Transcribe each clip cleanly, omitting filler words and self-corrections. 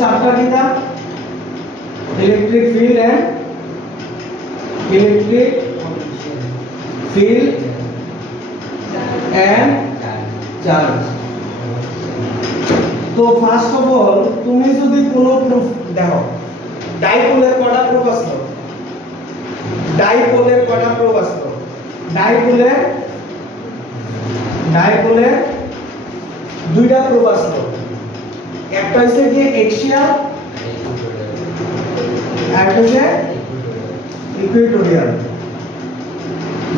Chapter কিটা electric field and electric field and charge. তো first of all তুমি যদি কোনো প্রুফ দেখো, ডাইপোলের কয়টা প্রুফ আছে? ডাইপোলের কয়টা প্রুফ আছে? ডাইপোলের দুইটা প্রুফ আছে। একটা হচ্ছে কি এক্সিয়াল, একটা হচ্ছে ইকুয়েটোরিয়াল।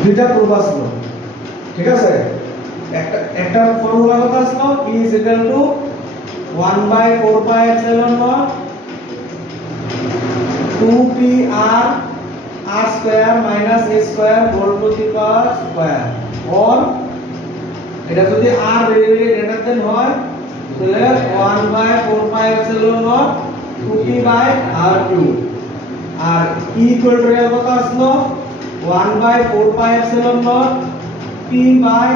দুইটা প্রুফ আছে, ঠিক আছে? একটা ফর্মুলা কথা আসলো E is equal to 1/4 pi epsilon naught 2 p r r square minus a square whole to the power square, or এটা যদি r very very greater than হয় তাহলে 1/4 pi epsilon naught 2p by r cube, R E equal to real কথা আসলো 1/4 pi epsilon naught p by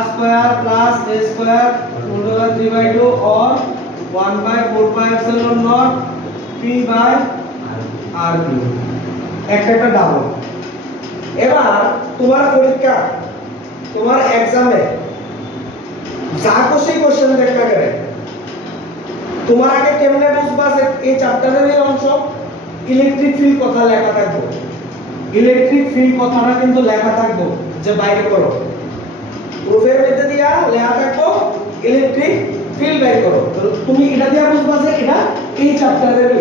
r square plus a square whole over 3/2, or 1/4 pi epsilon naught p by r cube। একটা double. এবার তোমার পরীক্ষা, তোমার এক্সামে যা question question দেখবে করে তোমার আগে কেমনে বুঝবা যে এই চ্যাপ্টারের এই অংশ ইলেকট্রিক ফিল্ড কথা লেখা থাকবে। ইলেকট্রিক ফিল্ড কথাটা কিন্তু লেখা থাকবে যে বাইরে করো, প্রুফের মধ্যে দিয়া লেখা থাকবো ইলেকট্রিক ফিল্ড বাইর করো। তুমি এটা দিয়া বুঝবা যে এটা এই চ্যাপ্টারের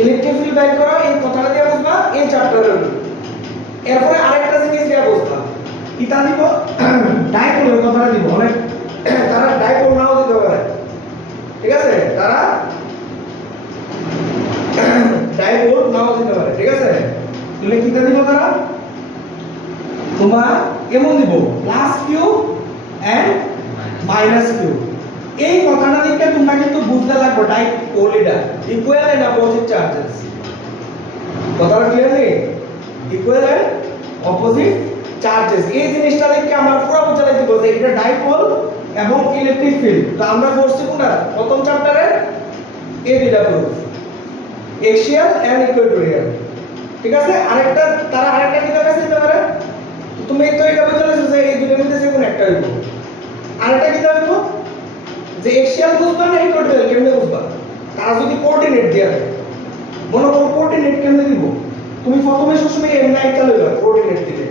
ইলেকট্রিক ফিল্ড বাইর করো, এই কথাটা দিয়া বুঝবা এই চ্যাপ্টারের। এরপরে আরেকটা জিনিস দিয়া বুঝবা, কিটা দিব ডাইপোলের কথাটা দিব। অনেক তারা ডাইপোল নাও দিতে পারে, ঠিক আছে? তারা ডাইপোল নাও দিতে পারে, ঠিক আছে? তাহলে কিটা দিব তারা? তোমার এমন দিব plus Q and minus Q. এই কথাটা দেখে তোমরা কিন্তু বুঝতে লাগবে ডাইপোল এটা ইকুয়াল এন্ড অপোজিট চার্জেস। কথাটা ক্লিয়ার নেই? ইকুয়াল এন্ড অপোজিট চার্জেস, এই জিনিসটা দেখে আমরা পুরো বুঝতে লাগবে যে এটা ডাইপোল এবং ইলেকট্রিক ফিল্ড। তো আমরা পড়ছি কোনটা? প্রথম চ্যাপ্টারে এই দুইটা প্রুফ, এক্সিয়াল এন্ড ইকুয়েটোরিয়াল, ঠিক আছে? আরেকটা তারা আরেকটা কি দেখাচ্ছে দিতে পারে, তুমি তো এটা বুঝতে পারছো যে এই দুটোর মধ্যে যে কোন একটা হইব। আরেকটা কি দেখাবো যে এক্সিয়াল বুঝবা না ইকুয়েটোরিয়াল কেমনে বুঝবা? তারা যদি কোঅর্ডিনেট দেয়া দেয়, মনে করো কোঅর্ডিনেট কেমনে দিব? তুমি প্রথমে সবসময় m9 টা লইবা কোঅর্ডিনেট দিলে,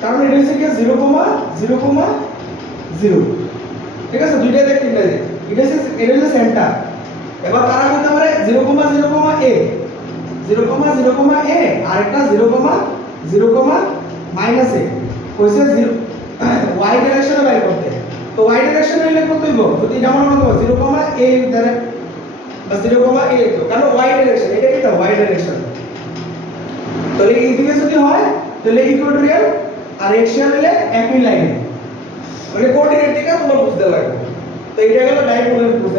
কারণ এটা হচ্ছে কি 0,0,0, ঠিক আছে? দুইটা দেখ তিনটা দেখ, এটা হচ্ছে সেন্টার। এবার তারা বলতে পারে 0,0,a 0,0,a আরেকটা 0,0,-a কইছে 0 y ডাইরেকশনে বাইর করতে। তো y ডাইরেকশনে হইলে কত হইব? যদি এটা মনে করো 0,a ধরে বা 0,a তো, কারণ y ডাইরেকশন এটা কি? y direction. তাহলে এইদিকে যদি হয় তাহলে ইকুয়েটোরিয়াল আর এক্সিয়াল হলে একই লাইনে, মানে কোঅর্ডিনেট দিকে তোমার বুঝতে লাগবে। তো এটা গেল ডাইপোলের প্রুফ।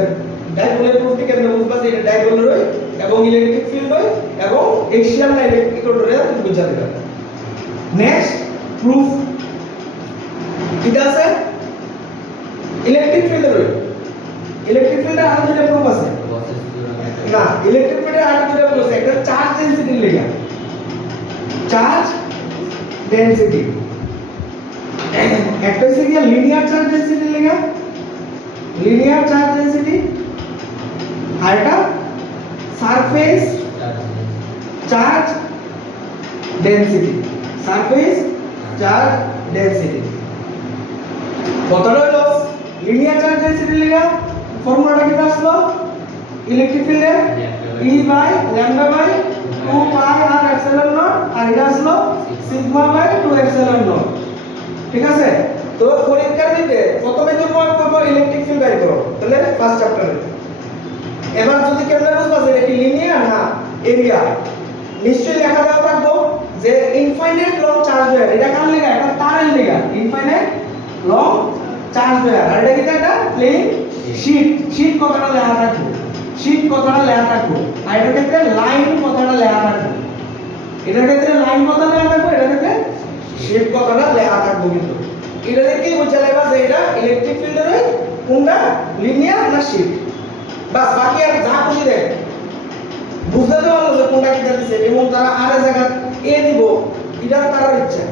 ডাইপোলের প্রুফ থেকে আমরা বুঝবা যে এটা ডাইপোল হয় এবং ইলেকট্রিক ফিল্ড হয় এবং এক্সিয়াল না ইকুয়েটোরিয়াল বুঝা দিবা। নেক্সট প্রুফ এটা আছে ইলেকট্রিক ফিল্ডের হয়। ইলেকট্রিক ফিল্ডের আরো দুটো প্রুফ আছে না, ইলেকট্রিক ফিল্ডের আরো দুটো প্রুফ আছে। একটা চার্জ ডেনসিটির লেখা, চার্জ ডেনসিটি, একটা হচ্ছে কি লিনিয়ার চার্জ ডেনসিটি লেখা, লিনিয়ার চার্জ ডেনসিটি, আর একটা surface charge density, surface charge density. কতটা হলো লিনিয়ার চার্জ ডেনসিটি লেখা? ফর্মুলাটা কি আসলো? ইলেকট্রিক ফিল্ডে E by lambda by 2 pi আর এপসিলন নট, আর এটা আসলো সিগমা বাই 2 এপসিলন নট, ঠিক আছে? তো পরীক্ষার দিতে প্রথমে তো প্রয়োগ করব ইলেকট্রিক ফিল্ড বের করো, তাহলে ফার্স্ট চ্যাপ্টারে। এবার যদি কেমনে বুঝবা যে এটা কি লিনিয়ার না এরিয়া, নিশ্চয়ই লেখা দেওয়া থাকবো যে ইনফাইনাইট লং চার্জ ওয়্যার। এটা কার লেখা? এটা তারের লেখা, ইনফাইনাইট লং চার্জ ওয়্যার। আর এটা কি? এটা প্লেন শীট। শীট কথাটা লেখা থাকবো, শীট কথাটা লেখা থাকবো। আর এটার ক্ষেত্রে লাইন কথাটা লেখা থাকবো, এটার ক্ষেত্রে লাইন কথাটা লেখা থাকবো, এটার ক্ষেত্রে শীট কথাটা লেখা থাকবো। কিন্তু এটা দেখেই বুঝা লাগবে যে এটা ইলেকট্রিক ফিল্ডের কোনটা লিনিয়ার না শীট। বাস বাকি আর যা খুশি দেয় বুঝতে তো পারলো যে কোনটা কি দিচ্ছে এবং তারা আর এর জায়গা এ দিব এটা তার ইচ্ছা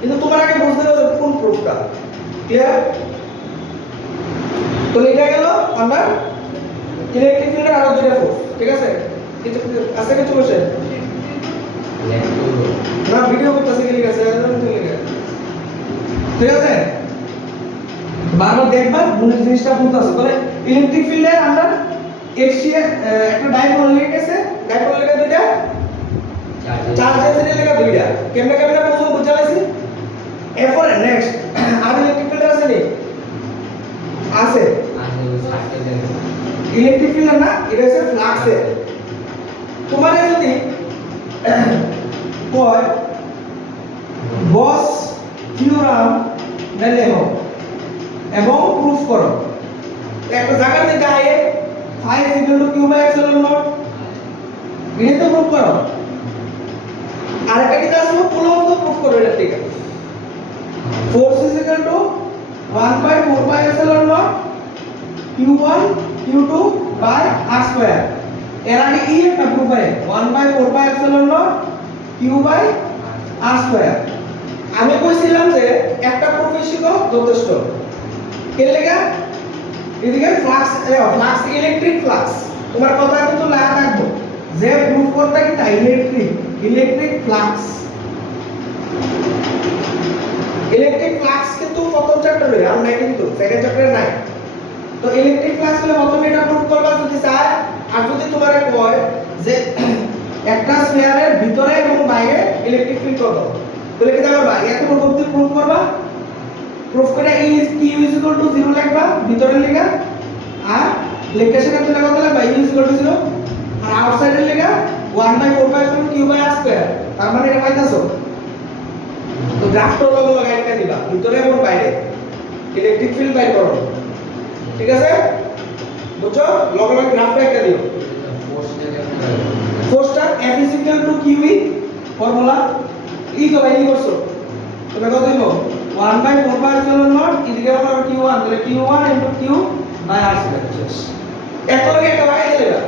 কিন্তু তোমার আগে বুঝতে হবে কোন প্রুফটা ক্লিয়ার তো এটা গেল আমরা ইলেকট্রিক ফিল্ডের আরো দুইটা ফোর্স ঠিক আছে কিছু আছে কিছু কোশ্চেন না ভিডিও করতেছে কি লিখা আছে ঠিক আছে বারবার দেখবা জিনিসটা বুঝতেছো তাহলে ইলেকট্রিক ফিল্ডে আমরা এক্সিয়াল একটা ডাইপোল লিখে গেছে ডাইপোল লিখে দুইটা চার্জ ডেনসিটি লিখে দুইটা কেমনে কেমনে বুঝবো বুঝাইছি এরপরে নেক্সট আর ইলেকট্রিক ফিল্ড আছে নি আছে ইলেকট্রিক ফিল্ড না এটা হচ্ছে ফ্লাক্সে তোমার যদি কয় বস থিওরাম মেনে হোক এবং প্রুফ করো একটা জায়গা থেকে আয়ে phi is equal to q by epsilon naught এটা তো প্রুফ করো আর একটা কি আসলো কুলম্ব তো প্রুফ করো এটা ঠিক আছে force is equal to 1 by 4 by epsilon naught q1 q2 by r square এর আগে এই একটা প্রুফ আছে 1 by 4 by epsilon naught q by r square আমি কইছিলাম যে একটা প্রুফই শিখো যথেষ্ট এর লাগা এদিকে ফ্লাক্স ফ্লাক্স ইলেকট্রিক ফ্লাক্স তোমার কথা কিন্তু লেখা থাকবে যে প্রুফ করতে কি ইলেকট্রিক ফ্লাক্স কিন্তু প্রথম চ্যাপ্টারে আর নাই কিন্তু সেকেন্ড চ্যাপ্টারে নাই তো ইলেকট্রিক ফ্লাক্স হলে প্রথমে এটা প্রুফ করবা যদি চায় আর যদি তোমারে কয় যে একটা স্ফিয়ারের ভিতরে এবং বাইরে ইলেকট্রিক ফিল্ড কত তাহলে কি করবা এত পদ্ধতি প্রুফ করবা প্রুফ করে E is Q is equal to 0 লিখবা ভিতরে লেখা আর লেখার ক্ষেত্রে কত লিখবা E is equal to 0 আর আউটসাইডে লেখা 1 by 4 by q by r square তার মানে এটা পাইতাছো তো গ্রাফটা লগে লগে একটা দিবা ভিতরে এবং বাইরে ইলেকট্রিক ফিল্ড বাই করো ঠিক আছে বুঝছো লগে লগে গ্রাফটা একটা দিও ফোর্সটা F is equal to QE formula ই তো ভাই করছো তুমি কত দিব 1 by 4 by epsilon naught এদিকে আমরা q1 তাহলে q1 into q by r square এক লগে একটা ভাগ দিলেবা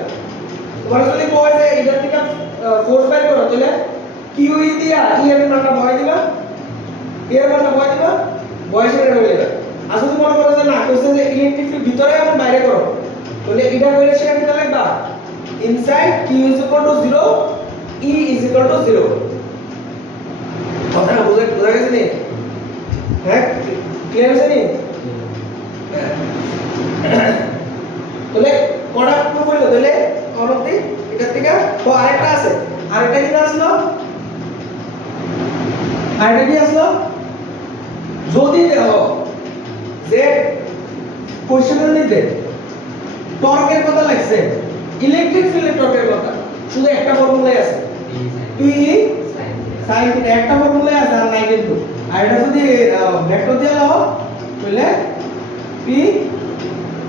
তোমার যদি কয় যে এটা থেকে ফোর্স বাই করো তাহলে QE দিয়া E এর মানটা বয় দিবা E এর মানটা বয় দিবা বয়স এর হয়ে যাবে আর যদি মনে করো যে না কইছে যে ইলেকট্রিক ফিল্ড ভিতরে এবং বাইরে করো তাহলে এটা কইলে সেটা কি লিখবা inside q is equal to 0 E is equal to 0 কথাটা বুঝা গেছে নি হ্যাঁ ক্লিয়ার আছে নি তাহলে কটা প্রুফ হইলো তাহলে অনতি এটা থেকে তো আরেকটা আছে আরেকটা কি আসলো আরেকটা কি আসলো যদি দেখো যে কোশ্চেনের নিতে টর্কের কথা লাগছে ইলেকট্রিক ফিল্ডের টর্কের কথা শুধু একটা ফর্মুলাই আছে P sin θ একটা ফর্মুলাই আছে আর নাই কিন্তু আর এটা যদি ভেক্টর দিয়ে দাও তাহলে P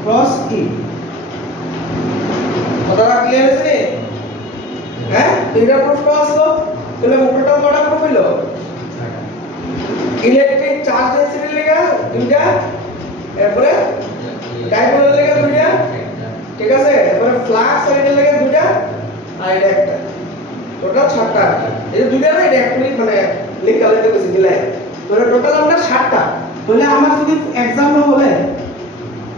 cross E কথাটা ক্লিয়ার আছে নি হ্যাঁ এটা প্রুফ আসলো তাহলে মোটরটা কটা প্রুফ হলো ইলেকট্রিক চার্জ ডেনসিটি লেখা দুইটা এরপরে ডাইপোল লেখা দুইটা ঠিক আছে এরপরে ফ্লাক্স লাইনের লেখা দুইটা আর এটা একটা টোটাল 6টা এই দুইটা না এটা অ্যাকচুয়ালি মানে লেখা লেখা কইছি মিলাই তাহলে টোটাল আমরা 7টা তাহলে আমার যদি एग्जाम হলে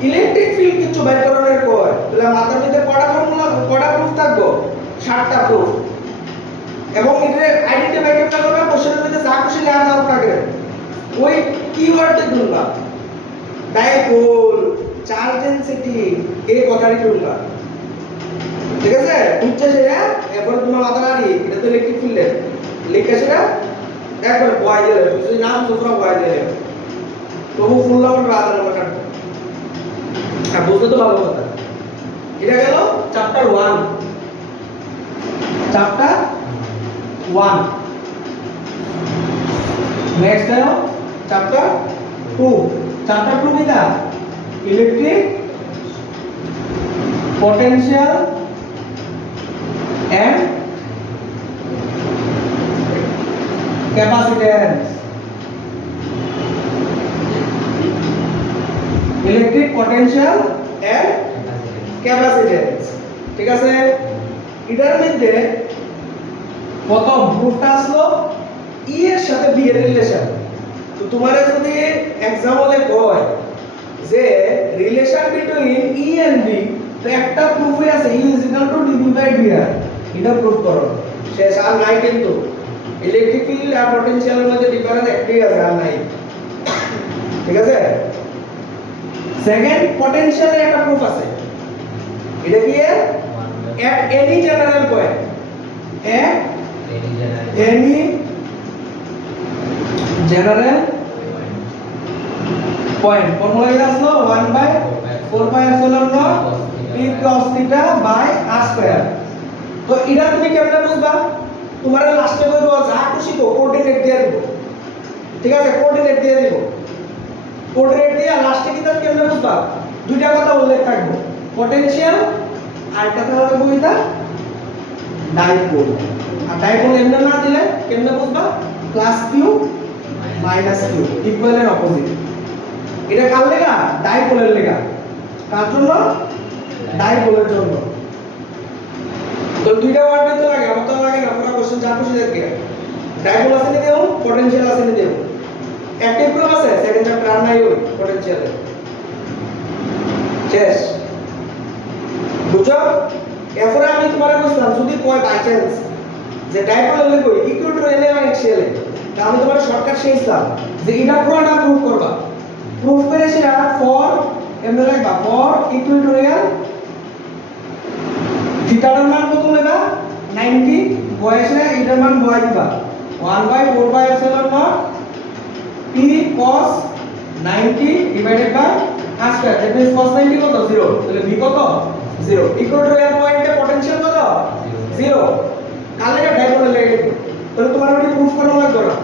ইলেকট্রিক ফিল্ড কিছু বের করার পর তাহলে মাথার মধ্যে কটা ফর্মুলা কটা প্রুফ থাকবো 7টা প্রুফ এবং এটা আইডেন্টিফাই করতে হবে কোশ্চেনের মধ্যে যা খুশি লেখা দাও থাকে ওই কিওয়ার্ড দিয়ে ঢুকবা ডাইপোল চার্জ ডেনসিটি এই কথাটি ঢুকবা ঠিক আছে বুঝছো সেটা এরপর তোমার মাথা নাড়ি এটা তো ইলেকট্রিক ফিল্ডের লেখা সেটা একবার বয় দিলে যদি নাম দুটো বয় দিলে তবু ফুল নাম্বার বাদ নাম্বার কাটবো আর বুঝতে তো ভালো কথা এটা গেল চ্যাপ্টার 1 চ্যাপ্টার 1 নেক্সট है চ্যাপ্টার 2 চ্যাপ্টার 2 কি था electric potential and capacitance electric potential and capacitance ঠিক আছে এটার মধ্যে প্রথম প্রুফটা আসলো ই এর সাথে বি এর রিলেশন তো তোমার যদি एग्जांपले কয় যে relation between E and B তো একটা প্রুফে আছে E is equal to DV by DR এটা প্রুফ করো শেষ আর নাই কিন্তু ইলেকট্রিক ফিল্ড আর পটেনশিয়ালের মধ্যে ডিফারেন্স একটাই আছে আর নাই ঠিক আছে সেকেন্ড পটেনশিয়ালের একটা প্রুফ আছে এটা কি at any general point at any general point formula is আসলো 1 by 4 pi epsilon naught p cos theta by r square তো এটা তুমি কেমনে বুঝবা তোমার লাস্টে কইবো যা খুশি কো কোঅর্ডিনেট দিয়ে দিব ঠিক আছে কোঅর্ডিনেট দিয়ে দিব কোঅর্ডিনেট দিয়ে লাস্টে কি তুমি কেমনে বুঝবা দুইটা কথা উল্লেখ থাকবে পটেনশিয়াল আর কথা হবে কইতা ডাইপোল আর ডাইপোল এমন না দিলে কেমনে বুঝবা plus Q minus Q equal এর অপোজিট এটা কার লেগা ডাইপোলের লেগা কার জন্য ডাইপোলের জন্য তো দুইটা ওয়ার্ড তো লাগে আমার তো লাগে না পুরো কোশ্চেন যা খুশি দেখে ডাইপোল আছে নি দেও পটেনশিয়াল আছে নি দেও অ্যাক্টিভ গ্রুপ আছে সেকেন্ড চ্যাপ্টার আর নাই ওই পটেনশিয়ালে শেষ বুঝছো এরপরে আমি তোমারে বলছিলাম যদি কয় বাই চান্স যে ডাইপোল হলে কই ইকুইটোরিয়ালে আর এক্সিয়ালে তাহলে আমি তোমার শর্টকাট শিখাইছিলাম যে এটা পুরোটা প্রুফ করবা প্রুফ করে সেটা ফর এমনি লিখবা ফর ইকুইটোরিয়াল থিটার মান কত নেবা 90 বয়সে এটার মান বয় দিবা 1/4 pi epsilon naught p cos 90 divided by r square that means cos 90 কত 0 তাহলে v কত 0 ইকুইটোরিয়াল পয়েন্টে পটেনশিয়াল কত 0 কালে এটা ডাইপোল লেগে তাহলে তোমার ওই প্রুফ করা লাগবে না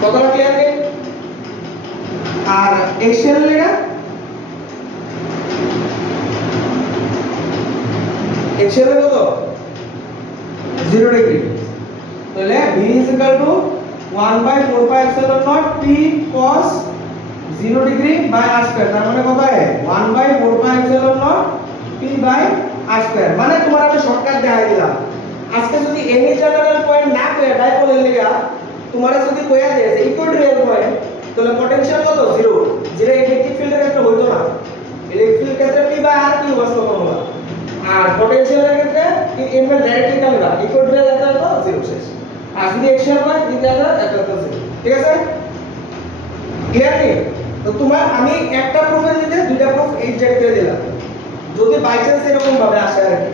কতটা ক্লিয়ার নেই আর এক্সিয়াল লেগা এক্সিয়াল কত 0 ডিগ্রি তাহলে v is equal to 1/4 pi epsilon naught p cos 0 degree by r square তার মানে কত হয় 1/4 pi epsilon naught p by r square মানে তোমার আমি শর্টকাট দেখাই দিলাম আজকে যদি এনি জেনারেল পয়েন্ট না কই ডাইপোলের লাগা তোমার যদি কইয়া দেয় যে ইকুইটোরিয়াল পয়েন্ট তাহলে পটেনশিয়াল কত 0 যেটা ইলেকট্রিক ফিল্ডের ক্ষেত্রে হইতো না ইলেকট্রিক ফিল্ডের ক্ষেত্রে p বাই r কিউব আসতো তোমরা আর পটেনশিয়ালের ক্ষেত্রে এমনি ডাইরেক্টলি আমরা ইকুইটোরিয়াল এটা তো 0 শেষ আর যদি এক্সিয়াল হয় দিতে আমরা এটা তো 0 ঠিক আছে ক্লিয়ার কি তো তোমার আমি একটা প্রুফের নিতে দুইটা প্রুফ এক্সাক্ট করে দিলাম যদি বাই চান্স এরকম ভাবে আসে আর কি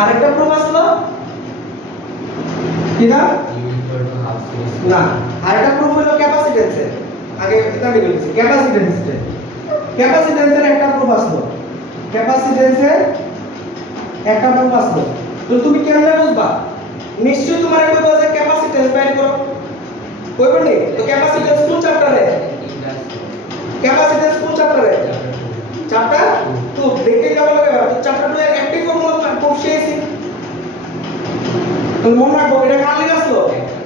আরেকটা প্রুফ আসলো কি না না আরেকটা প্রুফ হলো ক্যাপাসিট্যান্সের আগে এটা আমি বলেছি ক্যাপাসিট্যান্সের একটা প্রুফ আসলো ক্যাপাসিট্যান্সের একটা প্রুফ আসলো তো তুমি কেমনে বুঝবা নিশ্চয়ই তোমার কইবো যে ক্যাপাসিট্যান্স বের করো কইবো নি তো ক্যাপাসিট্যান্স কোন চ্যাপ্টারে ক্যাপাসিট্যান্স কোন চ্যাপ্টারে চ্যাপ্টার 2 দেখতে কেমন লাগে তো চ্যাপ্টার 2 এর অ্যাক্টিভ ফর্মুলা খুব শেষই তো মনে রাখো এটা কার লেগে আসলো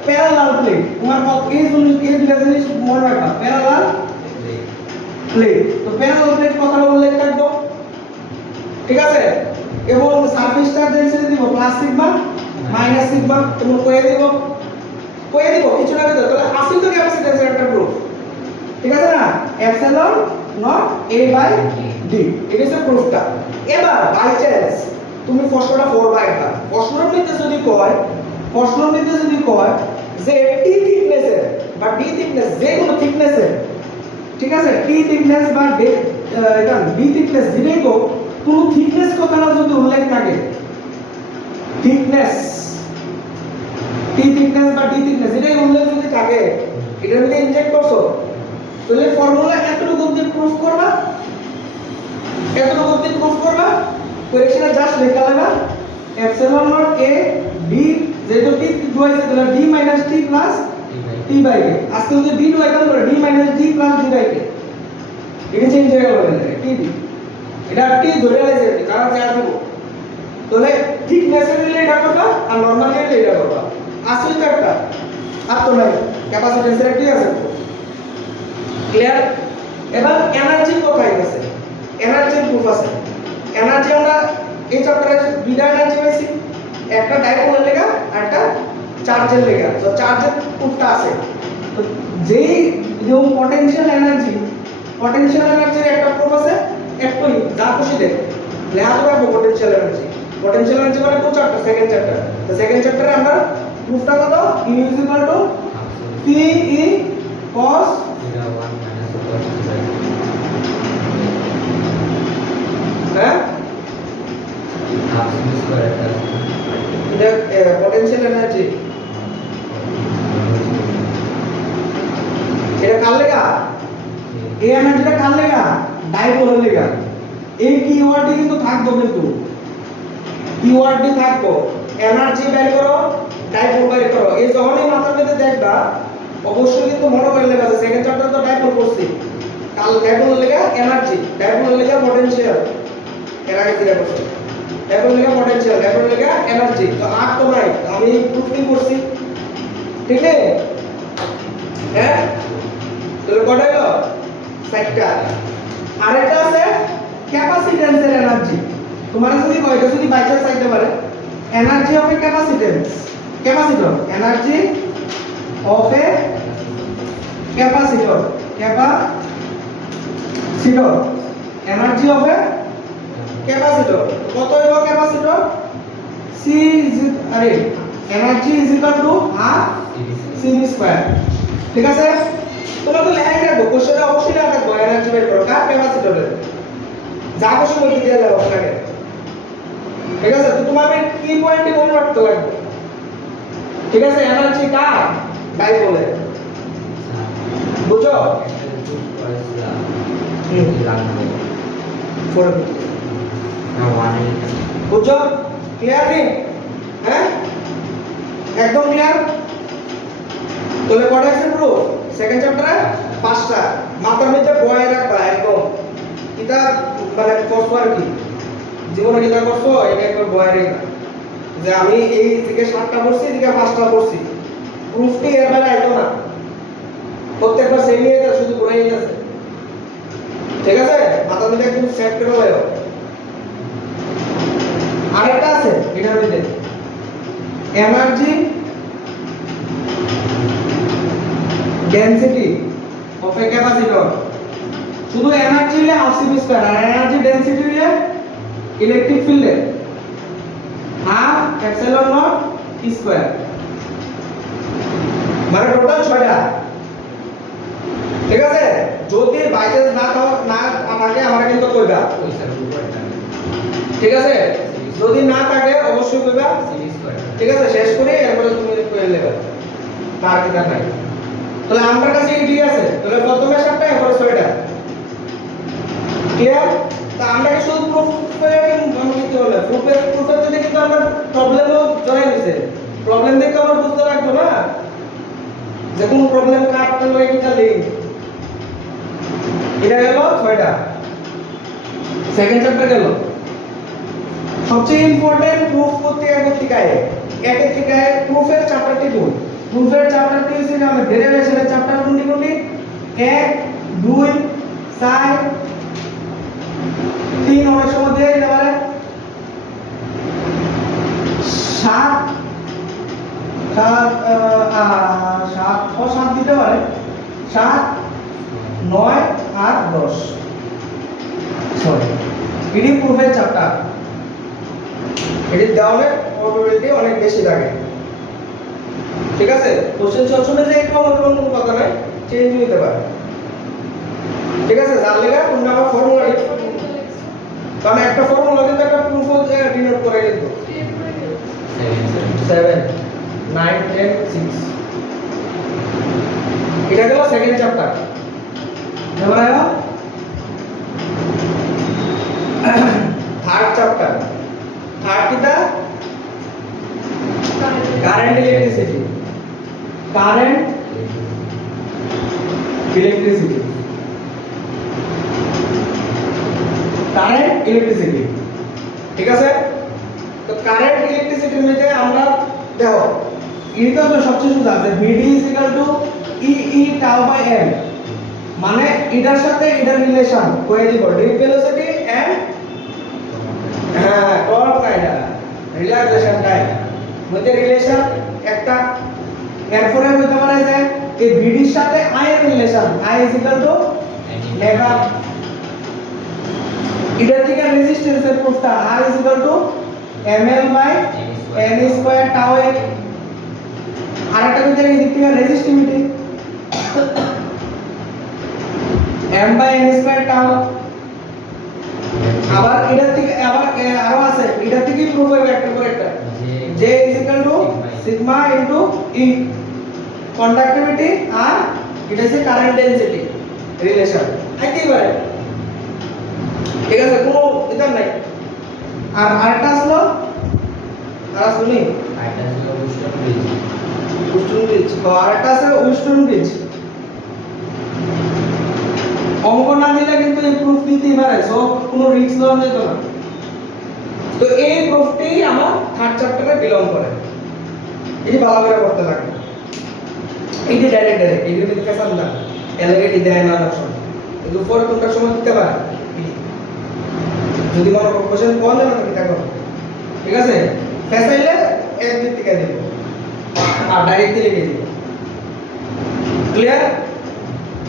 প্যারালাল প্লেট তোমার এই জিনিস মনে রাখবা প্যারালাল প্লেট তো প্যারালাল প্লেট কথাটা উল্লেখ থাকবো ঠিক আছে এবং সারফেস চার্জ ডেনসিটি দিব প্লাস সিগমা মাইনাস সিগমা তুমি কইয়ে দিব কিছু না দিতে তাহলে আসল তো ক্যাপাসিট্যান্সের একটা প্রুফ ঠিক আছে না epsilon not a by d এটা হচ্ছে প্রুফটা এবার বাই চান্স তুমি প্রশ্নটা পড়বা একবার প্রশ্নের মধ্যে যদি কয় যে t থিকনেসের বা d থিকনেস যে কোনো থিকনেসের ঠিক আছে t থিকনেস বা এটা d থিকনেস যেটাই হোক কোনো থিকনেস কথাটা যদি উল্লেখ থাকে থিকনেস t থিকনেস বা d থিকনেস এটাই উল্লেখ যদি থাকে এটার মধ্যে ইনজেক্ট করছো তাহলে ফর্মুলা এতটুকু অবধি প্রুফ করবা কোয়েশ্চনে জাস্ট লেখা লাগা এপসিলন নট a d যেটা t দুইছে তাহলে d - t plus t by k আজকে যদি d দুইতাম তাহলে d - d plus d by k এটা চেঞ্জ হয়ে গেল t d এটা t ধরে লাইছে কারণ যা দেব তাহলে থিকনেসের রিলেট এটা করবা আর নরমাল রিলেট এটা করবা আসল তো একটা আর তো নাই ক্যাপাসিট্যান্সের কি আছে ক্লিয়ার এবার এনার্জি কোথায় আছে? এনার্জির প্রুফ আছে। এনার্জি আমরা এই চ্যাপ্টারে দুইটা এনার্জি পাইছি, একটা ডাইপোলের লেগা আর একটা চার্জের লেগা। তো চার্জের প্রুফটা আছে। তো যেই যেমন পটেনশিয়াল এনার্জির একটা প্রুফ আছে, একটুই যা খুশি দেখ লেখা তো রাখবো পটেনশিয়াল এনার্জি। পটেনশিয়াল এনার্জি মানে কোন চ্যাপ্টার? Second chapter. তো সেকেন্ড চ্যাপ্টারে আমরা প্রুফটা কত? E = PE cos হ্যাঁ এটা পটেনশিয়াল এনার্জি। এটা কার লেগা? এই এনার্জিটা কার লেগা? ডাইপোলের লেগা। এই কিওয়ার্ডটি কিন্তু থাকবে, কিন্তু কিওয়ার্ডটি থাকবে। এনার্জি বের করো, ডাইপোল বের করো। এই যখনই মাথার মধ্যে দেখবা অবশ্যই কিন্তু মনে করে লেখা আছে সেকেন্ড চ্যাপ্টার তো ডাইপোল করছি। কাল ডাইপোলের লেগা এনার্জি, ডাইপোলের লেগা পটেনশিয়াল। এর আগে যেটা করছি ডাইপোলের লেগা পটেনশিয়াল, ডাইপোলের লেগা এনার্জি। তো আর তো নাই, আমি প্রুফটি করছি। ঠিক আছে? হ্যাঁ তাহলে কয়টা হলো? 4টা। আরেকটা আছে ক্যাপাসিট্যান্সের এনার্জি। তোমার যদি কয়টা যদি বাইচার চাইতে পারে energy of A capacitance, capacitor, energy of A capacitor, capacitor, energy of A capacitor. কত হইব ক্যাপাসিটর? C আরে এনার্জি = R/CV²। ঠিক আছে? তোমরা তো লেখাই রাখো, কোশ্চেনে অবশ্যই লেখা থাকবে এনার্জি বের করো কার? ক্যাপাসিটরের। যা কোশ্চেন বলতে দিয়ে দাও আপনাকে। ঠিক আছে? তো তোমাদের কি পয়েন্টে মনে রাখতে লাগবে। ঠিক আছে? এনার্জি কার? ডাইপোলের। বুঝছো? বুঝছো? ক্লিয়ার নেই? হ্যাঁ একদম ক্লিয়ার? তাহলে কয়টা আছে ব্রো? সেকেন্ড চ্যাপ্টারে 5টা। মাথার মধ্যে বয় রাখবা একদম। এটা মানে করছো আর কি, জীবনে যেটা করছো এটা একবার বয় রাখবা যে আমি এই থেকে 7টা পড়ছি, এদিকে 5টা পড়ছি। প্রুফটি এর বেলা আইতো না, প্রত্যেকবার সেম নিয়ে এটা শুধু পড়াই যাচ্ছে। ঠিক আছে? মাথার মধ্যে একদম সেট করে লাও। আরেকটা আছে এটার মধ্যে energy density of A capacitor. শুধু এনার্জি হলে ½ আর এনার্জি ডেনসিটি হলে ইলেকট্রিক ফিল্ডে ½ ε0 মানে টোটাল 6টা। ঠিক আছে? যদি বাইচান্স না থাকে আমরা কিন্তু কইবা। ঠিক আছে? যদি না থাকে অবশ্যই কইবা। ঠিক আছে? শেষ করে এরপরে তুমি কইলে নেবা, তার কি নাই। তাহলে আমার কাছে এই ঠিক আছে। তাহলে প্রথমে 7টা এরপরে 6টা। ক্লিয়ার? তা আমরা কি শুধু প্রুফে কি হলো? প্রুফের যদি কিন্তু আমরা প্রবলেমও জড়াই দিছে। প্রবলেম দেখে আমরা বুঝতে লাগবে না যে কোন প্রবলেম কাটতে লাগে কিটা লিংক। এটা গেল 6টা। সেকেন্ড চ্যাপ্টার গেল। সবচেয়ে ইম্পর্টেন্ট প্রুফ করতে একের থেকে প্রুফের চ্যাপ্টারটি কোন? প্রুফের চ্যাপ্টারটি হচ্ছে যে আমরা ডেরিভেশনের চ্যাপ্টার কোনটি? 1 2 4 3 অনেক সময় দিয়ে দিতে পারে, 7 দিতে পারে, 7 9 আর 10। সরি, এটি প্রুফের চ্যাপ্টার। এটি দেওয়ার প্রবাবিলিটি অনেক বেশি থাকে। ঠিক আছে? কোশ্চেন সবসময় যে একটু আমাদের কোনো কথা নাই, চেঞ্জ হতে পারে। ঠিক আছে? যার লেগে তোমরা আবার ফর্মুলা কারণ একটা ফর্মুলা কিন্তু একটা প্রুফ হচ্ছে ডিনোট করে কিন্তু 7 9 10 6। এটা গেল সেকেন্ড চ্যাপ্টার। এবার আয় থার্ড চ্যাপ্টার। থার্ড কিটা? Current electricity. Current electricity, current electricity. ঠিক আছে? তো কারেন্ট ইলেকট্রিসিটির মধ্যে আমরা দেখো এটা তো সবচেয়ে সোজা আছে, VD = EE τ/M। মানে এটার সাথে এটার রিলেশন কই দিব ডিপ ভেলোসিটি এন্ড টর্ক কাইনা রিল্যাক্সেশন টাইম মধ্যে রিলেশন একটা এরপরে হইতে পারে যে এই ভিডির সাথে আই এর relation I is equal to mega এটার থেকে রেজিস্ট্যান্সের প্রুফটা R is equal to ml by n square tau এর আরেকটা হচ্ছে এদিক থেকে resistivity m by n square tau আবার এটা থেকে আবার আরো আছে এটা থেকে প্রুফ হবে একটা করে একটা j is equal to sigma into e conductivity আর এটা হচ্ছে কারেন্ট ডেনসিটি রিলেশন একই বারে ঠিক আছে কোনো এটা নাই আর আরেকটা আসলো আর শুনি আরেকটা ছিল উইস্টন ব্রিজ তো আরেকটা আছে উইস্টন ব্রিজ অঙ্ক না দিলে কিন্তু এই প্রুফ দিতেই পারে সো কোনো রিস্ক নেওয়া যেত না তো এই প্রুফটি আমার থার্ড চ্যাপ্টারে বিলং করে এটি ভালো করে করতে লাগবে এটি ডাইরেক্ট এটি যদি ফেসান না এলাকাটি দেয় না অপশন কিন্তু ফর কোনটা সময় দিতে পারে যদি কোনো কোশ্চেন কোন না এটা করো ঠিক আছে ফেসাইলে এক দিক থেকে দেব আর ডাইরেক্ট লিখে দিব ক্লিয়ার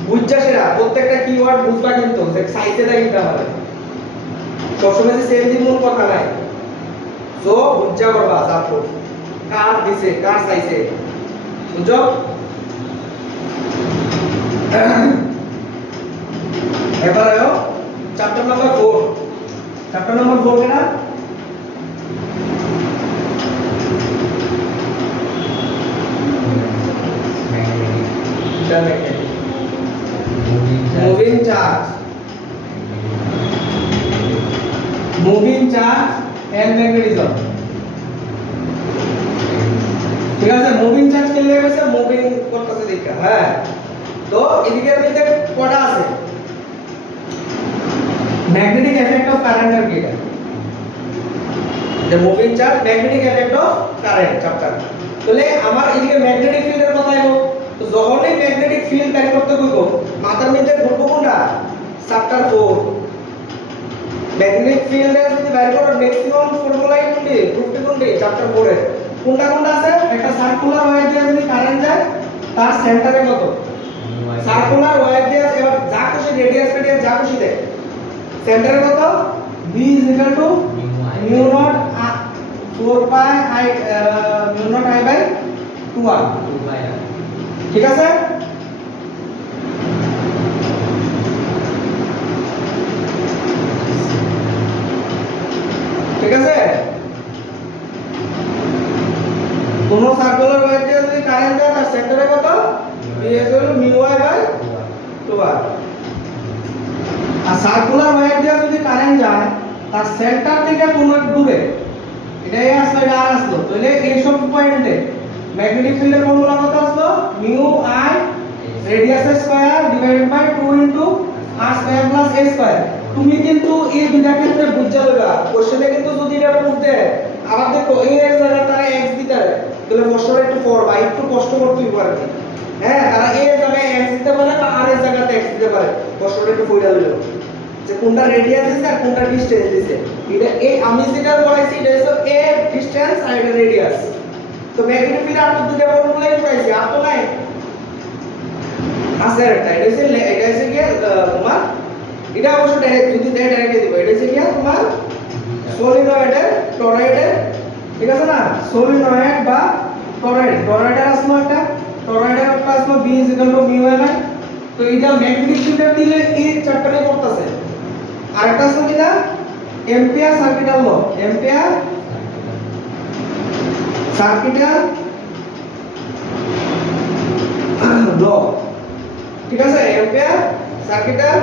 বুঝছা সেরা প্রত্যেকটা কিওয়ার্ড বুঝবা কিন্তু যে সাইজে দা কিটা হবে সবসময় যে সেম দিন মূল কথা নাই তো বুঝছা করবা সাপোজ কার দিছে কার সাইজে বুঝছো এবারে চ্যাপ্টার নাম্বার 4 চ্যাপ্টার নাম্বার 4 কেনা moving charge and magnetism ঠিক আছে মুভিং চার্জ কে লেগেছে মুভিং করতেছে দেখা হ্যাঁ তো এদিকে মধ্যে কটা আছে ম্যাগনেটিক এফেক্ট অফ কারেন্ট আর কিটা the moving charge magnetic effect of current chapter তাহলে আমার এদিকে ম্যাগনেটিক ফিল্ডের কথা আইবো তো যখনই ম্যাগনেটিক ফিল্ড বের করতে কইব মাথার মধ্যে ঢুকবো কোনটা চ্যাপ্টার 4 ম্যাগনেটিক ফিল্ডের যদি বের করো ম্যাক্সিমাম ফর্মুলাই কোনটি প্রুফটি কোনটি চ্যাপ্টার 4 এর কোনটা কোনটা আছে একটা সার্কুলার ওয়্যার দিয়ে যদি কারেন্ট যায় তার সেন্টারে কত সার্কুলার ওয়্যার দিয়ে এবার যা খুশি রেডিয়াস যা খুশি দেয় সেন্টারে কত v mu naught 4 pi I mu naught I by 2r ঠিক আছে ঠিক আছে কোন সার্কুলার ওয়্যার দিয়ে যদি কারেন্ট যায় তার সেন্টারে কত v mu I by 2r আর সার্কুলার ওয়্যার দিয়ে যদি কারেন্ট যায় তার সেন্টার থেকে কোন এক দূরে এটাই আসলে এটা আর আসলো তাহলে এই সব পয়েন্টে ম্যাগনেটিক ফিল্ডের ফর্মুলা কত আসলো mu I radius square divided by 2 into r square plus a square তুমি কিন্তু এই দুইটা ক্ষেত্রে বুঝা লইবা কোশ্চেনে কিন্তু যদি এটা প্রুফ দেয় আবার দেখো a এর জায়গায় তারা x দিতে পারে তাহলে প্রশ্নটা একটু পড়বা একটু কষ্ট করতে পারে হ্যাঁ তারা a এর জায়গায় x দিতে পারে বা r এর জায়গাতে x দিতে পারে প্রশ্নটা একটু পড়া লইলো যে কোনটা রেডিয়াস দিছে আর কোনটা ডিসটেন্স দিছে এটা এই আমি যেটা পড়াইছি এটা হচ্ছে a ডিসটেন্স আর এটা রেডিয়াস তো ম্যাগনেটিক ফিল্ড আর দুটো ফর্মুলাই পড়াইছি আর তো নাই আছে এটা হচ্ছে কি তোমার এটা অবশ্য ডাইরেক্ট যদি দেয় ডাইরেক্ট দিব এটা হচ্ছে কি তোমার সলিনয়েডের টরয়েডের ঠিক আছে না সলিনয়েড বা টরয়েডের আসলো একটা টরয়েডের একটা আসলো b mu n I তো এটা ম্যাগনেটিক ফিল্ডের দিলে এই চ্যাপ্টারে পড়তাছে আরেকটা আছে কিনা এম্পিয়ার সার্কিটাল ল এম্পিয়ার সার্কিটাল ল ঠিক আছে এম্পিয়ার সার্কিটাল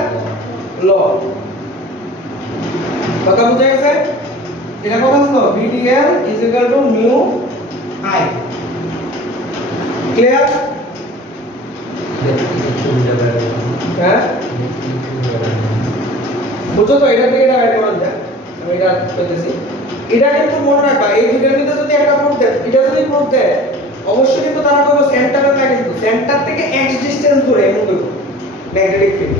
ল কথা বুঝা গেছে এটা কত আসলো VDL mu I ক্লিয়ার হ্যাঁ বুঝছো তো এটা থেকে এটা বের করা যায় আমি এটা বলতেছি এটা কিন্তু মনে রাখবা এই দুটোর মধ্যে যদি একটা প্রুফ দেয় এটা যদি প্রুফ দেয় অবশ্যই কিন্তু তারা কইবো সেন্টারে না কিন্তু সেন্টার থেকে x ডিসটেন্স দূরে এমন কইবো ম্যাগনেটিক ফিল্ড।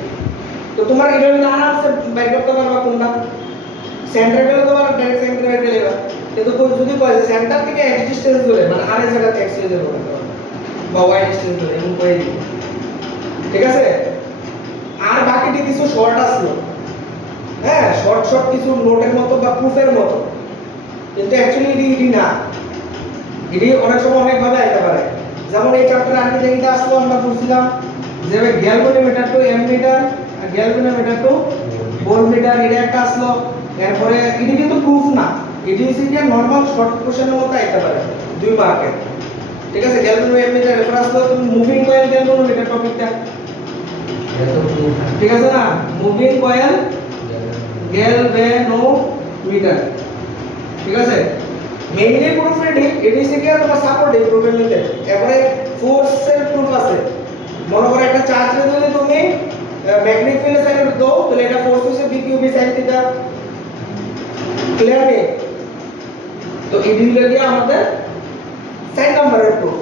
তো তোমার এটা আরামসে বাইর করতে পারবা কোনটা সেন্টার গেলে তোমার ডাইরেক্ট সেন্টার বাইর করে কিন্তু যদি কয় যে সেন্টার থেকে x ডিসটেন্স ধরে মানে r এর জায়গাতে x হয়ে যাবে বা y ডিসটেন্স ধরে এমন করে দিই, ঠিক আছে। আর বাকিটি কিছু শর্ট আসলো, হ্যাঁ শর্ট শর্ট কিছু নোটের মতো বা প্রুফের মতো, কিন্তু অ্যাকচুয়ালি এটি না, এটি অনেক সময় অনেক ভাবে আইতে পারে। যেমন এই চ্যাপ্টারে আগে যেটা আসলো আমরা পড়ছিলাম যে গ্যালভানোমিটার টু অ্যামমিটার আর গ্যালভানোমিটার টু ভোল্টমিটার, এটা একটা আসলো। এরপরে এটি কিন্তু প্রুফ না, এটি হচ্ছে কি নরমাল শর্ট কোশ্চেনের মতো আইতে পারে 2 মার্কের, ঠিক আছে। গ্যালভানোমিটার অ্যামমিটার এরপর আসলো মুভিং কয়েল গ্যালভানোমিটার টপিকটা, এটা তো proof না। ঠিক আছে না, মুভিং কয়েল গ্যালভানোমিটার, ঠিক আছে। মেইনলি প্রুফ রেডি, এটি হচ্ছে কি তোমার সাপোর্টিভ প্রুফের মধ্যে। এরপরে ফোর্সের প্রুফ আছে, মনে করো একটা চার্জ যদি তুমি ম্যাগনেটিক ফিল্ডের সাইডে দাও তাহলে এটা ফোর্স হচ্ছে bq sin থিটা, ক্লিয়ার নেই? তো এই দিলে গিয়ে আমাদের 4 নম্বরের প্রুফ।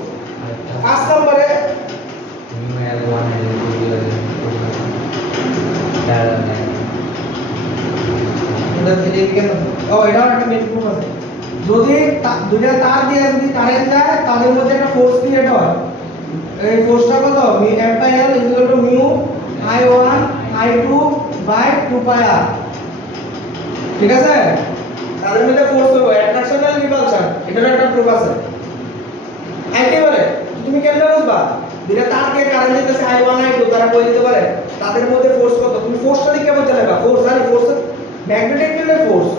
5 নম্বরে L1 L2 এটাও একটা মেইন প্রুফ আছে। যদি দুইটা তার দিয়ে যদি কারেন্ট যায় তাদের মধ্যে একটা ফোর্স ক্রিয়েট হয়, এই ফোর্সটা কত একটা L equal to mu I1 I2 by 2 pi r, ঠিক আছে। তাদের মধ্যে ফোর্স হলো অ্যাট্রাকশনাল রিপালশন, এটার একটা প্রুফ আছে। একেবারে তুমি কেমনে বুঝবা দুইটা তার দিয়ে কারেন্ট যেতেছে I1 I2 তারা কই দিতে পারে তাদের মধ্যে ফোর্স কত, তুমি ফোর্সটা দিয়ে কেমন জানবা? ফোর্স জানি, ফোর্স ম্যাগনেটিক ফিল্ডের ফোর্স,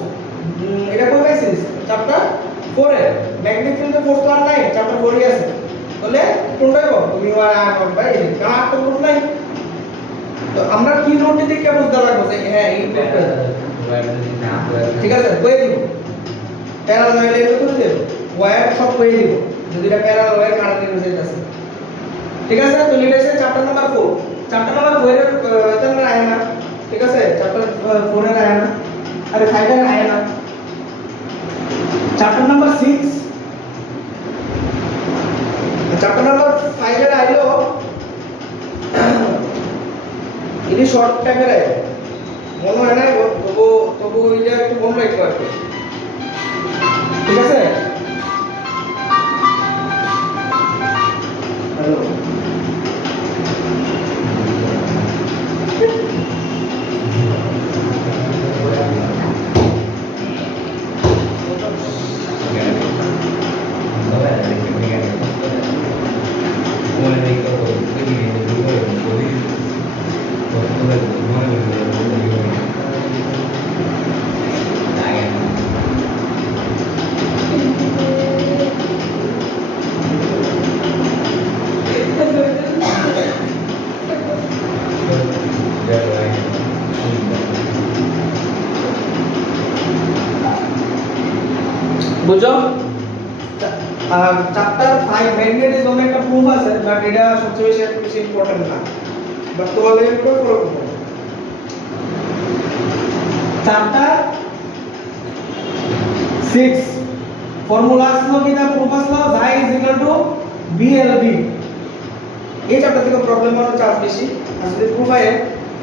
এটা কই পাইছিস চ্যাপ্টার 4 এ ম্যাগনেটিক ফিল্ডের ফোর্স তো আর নাই, চ্যাপ্টার 4 এ আছে। তাহলে কোনটা গো তুমি আর আর বাই কার তো প্রুফ নাই। তো আমরা কি নোট দিয়ে কি বুঝতে লাগবে যে হ্যাঁ এই প্রুফটা, ঠিক আছে, কই দিব প্যারালাল ওয়্যার এর তো দেব ওয়্যার সব কই দিব যদি এটা প্যারালাল ওয়্যার কারেন্ট নিয়ে যাচ্ছে, ঠিক আছে। তো এটা হচ্ছে চ্যাপ্টার নাম্বার 4। চ্যাপ্টার নাম্বার 4 এর এটা আমরা আয় না, ঠিক আছে, চ্যাপ্টার 4 এর আয় না, আরে 5 এর আয় না। চ্যাপ্টার নাম্বার 6, চ্যাপ্টার নাম্বার 5 এর আইলো এটি শর্ট টাইমের আয়, মনে হয় না তবু এটা একটু মনে রাখতে পারবে, ঠিক আছে। হ্যালো বুঝছো? চ্যাপ্টার 5 ম্যাগনেটিজম একটা প্রুফ আছে, বাট এটা সবচেয়ে বেশি ইম্পর্টেন্ট না, বাট তোমাদের একটু ফলো করব। চ্যাপ্টার 6 ফর্মুলা আসলো কি না প্রুফ আসলো y BLB। এই চ্যাপ্টার থেকে প্রবলেম হওয়ার চান্স বেশি, আর যদি প্রুফ হয়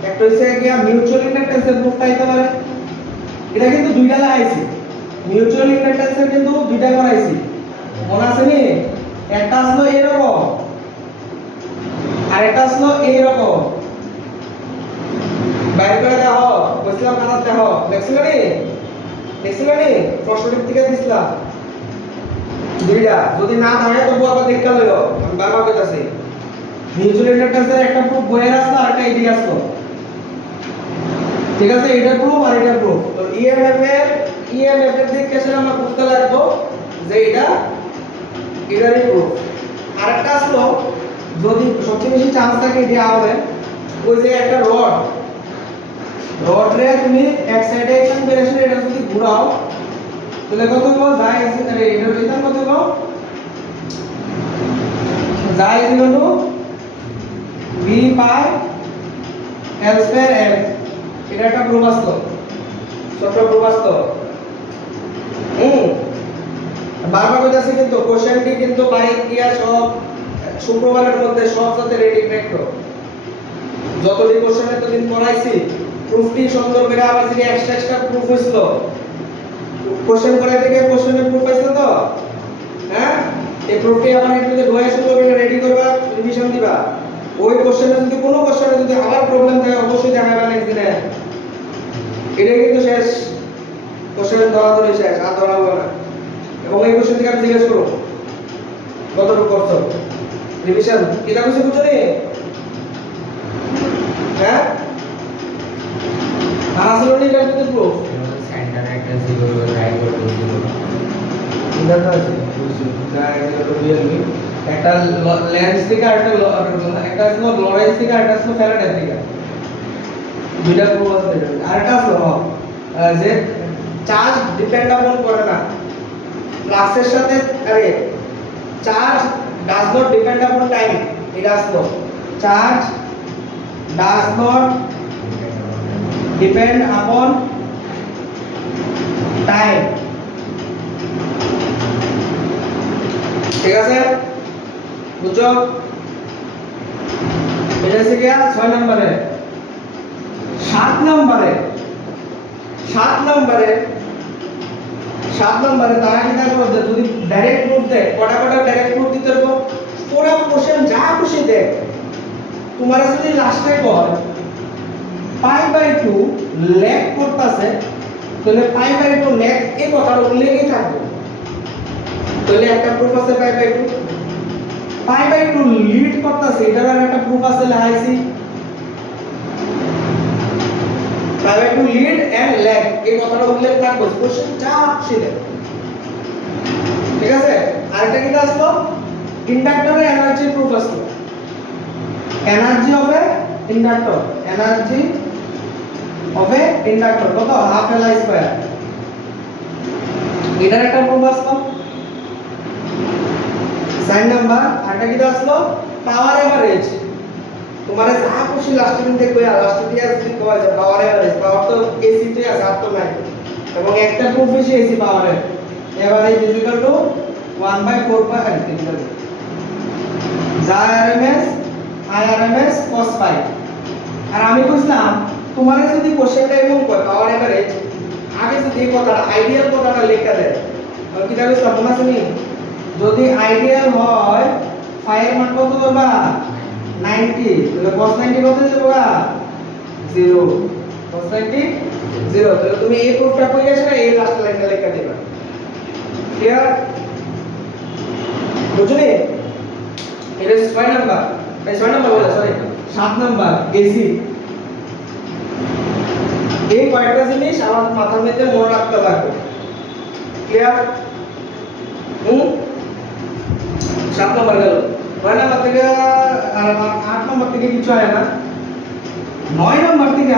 একটা হইছে কি মিউচুয়াল ইন্ডাকটেন্সের প্রুফ পাইতে পারে। এটা কিন্তু দুইটা লাগাইছি, মিউচুয়াল ইন্ডাকটেন্সের কিন্তু দুইটা করাইছি, মনে আছে নি? একটা আসলো এরকম আর একটা আসলো এইরকম, বাইরে করে দেখো বলছিলাম কানাত দেখো, দেখছিল নি প্রশ্নটির থেকে দিছিলাম দুইটা, যদি না থাকে তবু আবার দেখতে লইও, আমি বারবার কইতাছি। মিউচুয়াল ইন্ডাকটেন্সের একটা প্রুফ বইয়ের আসলো আর একটা এদিকে আসলো, ঠিক আছে, এটা প্রুফ আর এটা প্রুফ। তো ইএমএফ এর দিক থেকে আমরা বুঝতে লাগবো যে এটারই প্রুফ। আরেকটা আসলো যদি সবচেয়ে বেশি চান্স থাকে এটা হবে ওই যে একটা রড রে তুমি এক সাইডে একদম বেরেশন এটা যদি ঘোরাও তাহলে কত গো যায় আরে এটা এটা কত গো যায় equal to v pi l square f। এটা একটা প্রুফ আসলো, ছোট প্রুফ আসলো। বারবার কইতাছি কিন্তু কোশ্চেনটি কিন্তু বাড়ি দিয়া সব শুক্রবারের মধ্যে সব সাথে রেডি রাখো, যতদিন কোশ্চেন এতদিন পড়াইছি প্রুফটি সুন্দর করে আবার যদি এক্সট্রা প্রুফ হইছিল কোশ্চেন করে থেকে কোশ্চেনের প্রুফ পাইছো তো হ্যাঁ এই প্রুফটি আবার একটু ধোয়া শুরু করে রেডি করবা রিভিশন দিবা ওই কোশ্চেনে যদি কোনো কোশ্চেনে যদি আবার প্রবলেম থাকে অবশ্যই দেখাবা নেক্সট দিনে এটাই কিন্তু শেষ কোশ্চেনের ধরাধরি শেষ আর ধরা হবে না এবং এই কোশ্চেন থেকে আমি জিজ্ঞেস করব কতটুকু করছো রিভিশন এটা কিছু বুঝছো নি হ্যাঁ আর আসলে এটা কিন্তু প্রুফ সেন্টার একটা 0 রাইট করতে 0 এটা আছে বুঝছো যা এটা তো রিয়েলমি একটা লেন্স থেকে আর একটা আছে লরেন্স থেকে আর একটা আছে ফ্যারাডে থেকে দুইটা প্রুফ আছে আর একটা আছে যে চার্জ ডিপেন্ড আপন করে না ফ্লাক্সের সাথে আরে চার্জ ডাজ নট ডিপেন্ড আপন টাইম এটা আসলো চার্জ ডাজ নট ডিপেন্ড আপন টাইম ঠিক আছে বুঝছো এটা হচ্ছে কি 6 নম্বরে 7 নম্বরে তারা কি করবে যদি ডাইরেক্ট প্রুফ দেয় কটা ডাইরেক্ট প্রুফ দিতে পারবো পুরো কোশ্চেন যা খুশি দেয় তোমারা যদি লাস্টে কর π/2 ল্যাগ করতেছে তাহলে π/2 ল্যাগ এই কথার উল্লেখই থাকবে তাহলে একটা প্রুফ আছে π/2 লিড করতেছে এটার আর একটা প্রুফ আছে লাগাইছি π/2 লিড এন্ড ল্যাগ এই কথাটা উল্লেখ থাকবে কোশ্চেন যা খুশি দেয় ঠিক আছে আরেকটা কি আসলো ইন্ডাক্টরের এনার্জি প্রুফ আসলো এনার্জি অফ এ ইন্ডাক্টর কত হাফ এল আই স্কয়ার এটার একটা প্রুফ আসলো 9 নাম্বার আরেকটা কি আসলো পাওয়ার এভারেজ তোমার যা খুশি লাস্ট দিনতে কইয়া লাস্ট দিয়ে যদি কয় যে পাওয়ার এভারেজ পাওয়ার তো এসি তে আছে আর তো নাই এবং একটা প্রুফ বেশি এসি পাওয়ারের এভারেজ ইজ ইকুয়াল টু 1/4 পাই যা আরএমএস cos পাই আর আমি কইছিলাম তোমার যদি কোশ্চেনটা এমন কয় পাওয়ার এভারেজ আগে যদি এই কথাটা আইডিয়াল কথাটা লেখা দেয় তাহলে কি হবে মনে আছে নি যদি আইডিয়াল হয় ফাই এর মান কত করবা 90 তাহলে cos 90 কত যাবে 0 cos 90 0 তাহলে তুমি এই প্রুফটা কই আসলে এই লাস্ট লাইনটা লেখা দিবা ক্লিয়ার বুঝলে এটা 6 নাম্বার এই 6 নাম্বার বলে সরি 7 নাম্বার এসি এই কয়েকটা জিনিস আমার মাথার মধ্যে মনে রাখতে লাগবে ক্লিয়ার 7 নাম্বার গেল 9 নাম্বার থেকে আর 8 নাম্বার থেকে কিছু হয় না 9 নাম্বার থেকে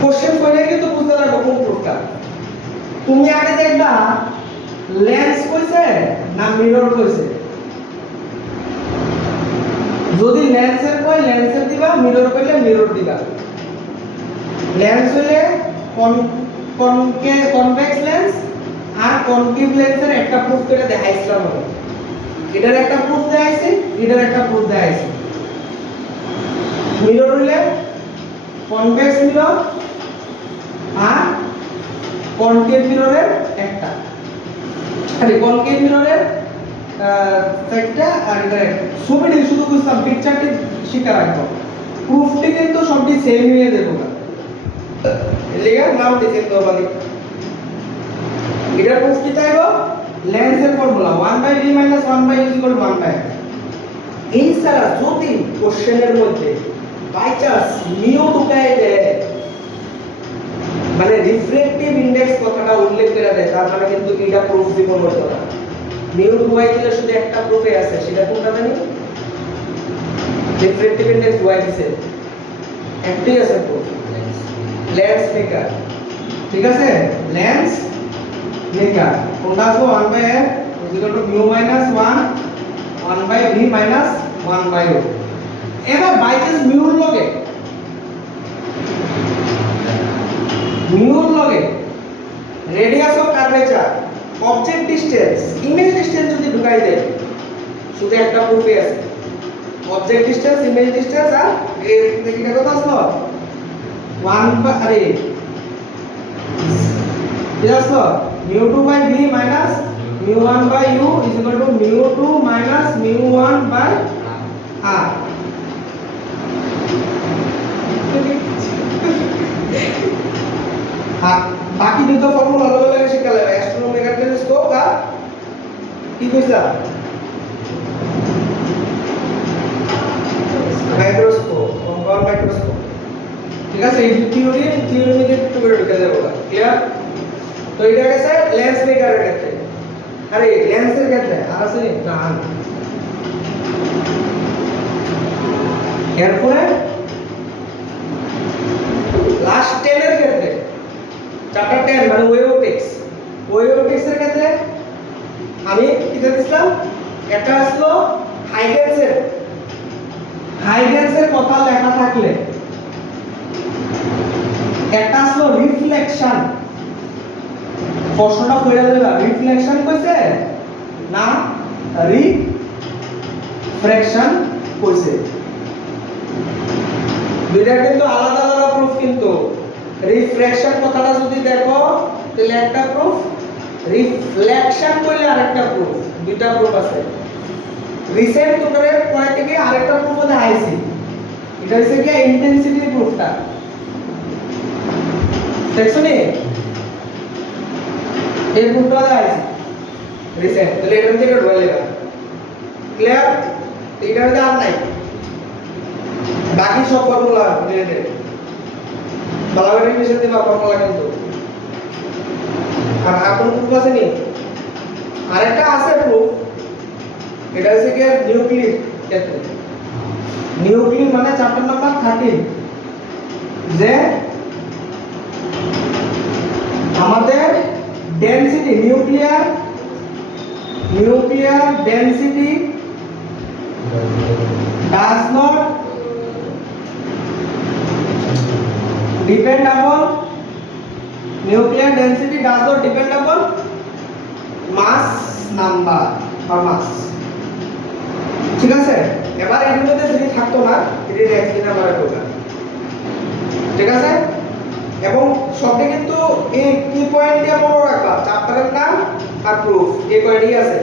কোশ্চেন কইলে কিন্তু বুঝতে লাগবে কোন প্রুফটা তুমি আগে দেখবা লেন্স কইছে না মিরর কইছে যদি লেন্সের কই লেন্সের দিবা মিরর কইলে মিরর দিবা লেন্স হইলে কনভেক্স লেন্স আর কনকেভ লেন্সের একটা প্রুফ করে দেখাইছিলাম আমি এটার একটা প্রুফ দেখাইছি এটার একটা প্রুফ দেখাইছি মিরর হইলে কনভেক্স মিরর আর কনকেভ মিররের একটা আরে কনকেভ মিররের একটা আর এটা ছবিটি শুধু বুঝতাম পিকচারটি শিখে রাখবো প্রুফটি কিন্তু সবটি সেম হয়ে যাবে না এলিগা নাম ডিসেন্ট করবানি এটার প্রুফ কি চাইবো লেন্সের ফর্মুলা 1/v - 1/u = 1/f এই সারা যদি কোশ্চেনের মধ্যে বাই চান্স মিউ ঢুকায় দেয় মানে রিফ্লেকটিভ ইনডেক্স কথাটা উল্লেখ করে দেয় তার মানে কিন্তু এটা প্রুফ দিব হতো না মিউ ঢুকাই দিলে শুধু একটা প্রুফে আছে সেটা কোনটা জানি রিফ্লেকটিভ ইনডেক্স ঢুকাই দিছে একটাই আছে প্রুফ লেন্স মেকার ঠিক আছে লেন্স মেকার কোনটা আসবে 1/f mu - 1 1/v - 1/u এবার বাই চান্স মিউর লগে radius of curvature object distance image distance যদি ঢুকাই দেয় শুধু একটা প্রুফে আছে অবজেক্ট ডিসটেন্স ইমেজ ডিসটেন্স আর এর থেকে কত আসলো 1 বাই আরে কি আসলো mu2 by v minus mu1 by u is equal to mu2 minus mu1 by r আর বাকি দুটো ফর্মুলা আলাদা আলাদা শিখতে হবে অ্যাস্ট্রোনোমেট্রিক স্কোপ আর কি কইছা মাইক্রোস্কোপ কম্পাউন্ড মাইক্রোস্কোপ ঠিক আছে এই থিওরি নিয়ে একটু করে ঢুকে যাবো ক্লিয়ার তো এটা গেছে লেন্স মেকারের ক্ষেত্রে আরে লেন্সের ক্ষেত্রে আর আছে না এরপরে লাস্ট 10 এর ক্ষেত্রে চ্যাপ্টার 10 মানে ওয়েভ অপটিক্স এর ক্ষেত্রে আমি কি দিয়েছিলাম একটা আসলো হাইগেন্সের কথা লেখা থাকলে একটা আসলো রিফ্লেকশন প্রশ্নটা পড়ে দেবা রিফ্লেকশন কইছে না রিফ্র্যাকশন কইছে দুইটা কিন্তু আলাদা আলাদা প্রুফ কিন্তু রিফ্র্যাকশন কথাটা যদি দেখো তাহলে একটা প্রুফ রিফ্লেকশন কইলে আরেকটা প্রুফ দুইটা প্রুফ আছে রিসেন্ট পেপারের পয়েন্ট থেকে আরেকটা প্রুফ আছে আইসি এটা হচ্ছে কি ইন্টেনসিটি প্রুফটা দেখছো নি এই প্রুফটা আইসি রিসেন্ট তাহলে এটা থেকে ড্রয় লেখা ক্লিয়ার এটা হচ্ছে আর নাই বাকি সব ফর্মুলা রিলেটেড বালাগের বিষয়ে দিবা ফর্মুলা কিন্তু আর আপন প্রুফ আছে নি আরেকটা আছে প্রুফ এটা হচ্ছে কি নিউক্লিয়ার ক্ষেত্রে নিউক্লিয়ার মানে চ্যাপ্টার নাম্বার 13 যে আমাদের density nuclear density does not depend upon nuclear density does not depend upon mass number or mass ঠিক আছে এবার এর মধ্যে যদি থাকতো না এটি নেক্সট দিন আমরা করব ঠিক আছে এবং সবটা কিন্তু এই কি পয়েন্ট দিয়ে মনে রাখবা চ্যাপ্টারের নাম আর প্রুফ এই কয়টি আছে